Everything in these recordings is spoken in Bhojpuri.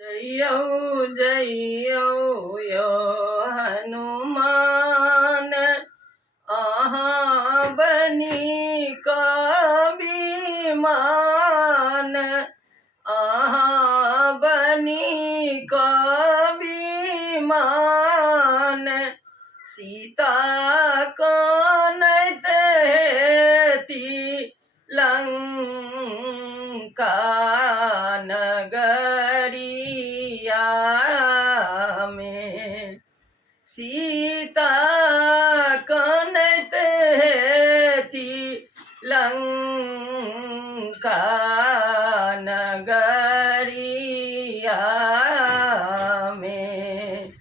जइयौ जइयौ यो हनुमान, अहाँ बनी कविमान, अहाँ बनी कविमान। सीता कानैत हेती लंका नगरिया में, सीता कानैत हेती लंका नगरिया में।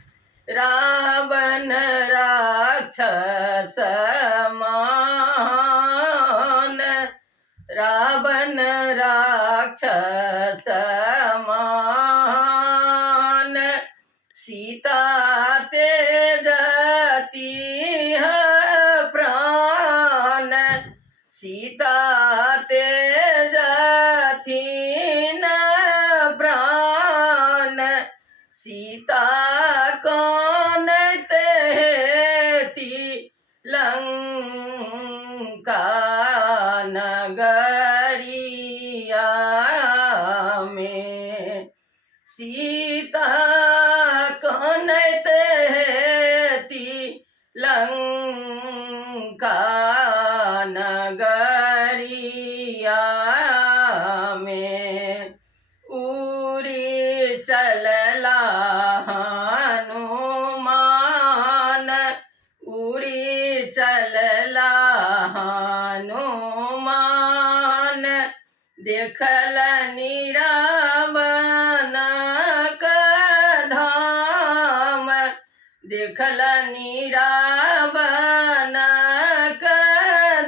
रावण राक्षस मान, रावण राक्षस मान। सीता तेजती है प्राण, सीता तेजती न प्राण। सीता कानैत हेती लंका नगरिया में, सीता कानैत हेती लंका नगरिया में। उड़ी चलला हनुमान, उड़ी चलला हनुमान। देखलनि रावण धाम, देखलनि रावण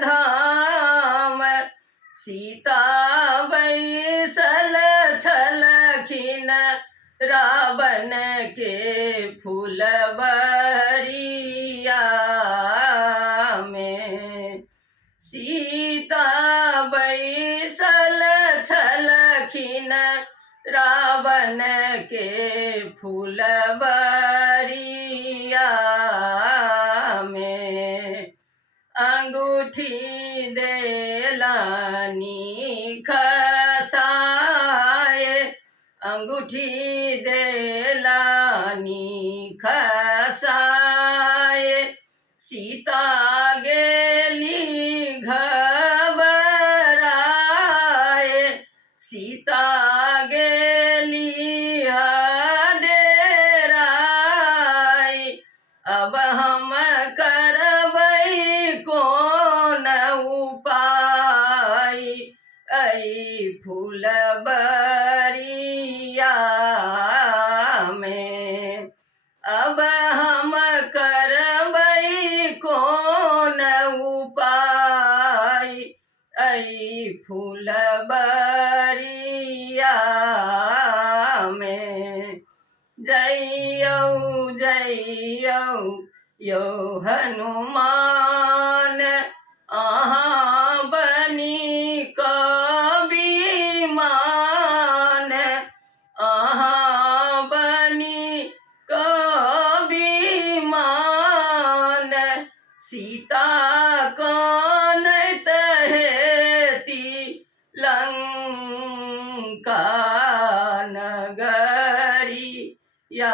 धाम। सीता बैसल छलखिन रावण के फुलवरिया में, सीता बैसल छलखिन रावण के फुलवरिया में। अंगूठी देलनि खसाए, अंगूठी देलनि खसाए। सीता गेली घबराए, सीता गेली डेराई। अब हम करबै कोन उपाय, ऐ फुलबरिया में। अब हम करबै कोन उपाय, ऐ फुलबरिया में। जइयौ जइयौ यो हनुमान, अहाँ बनी कविमान, अहाँ बनी कविमान। सीता कानैत हेती लंका नगरिया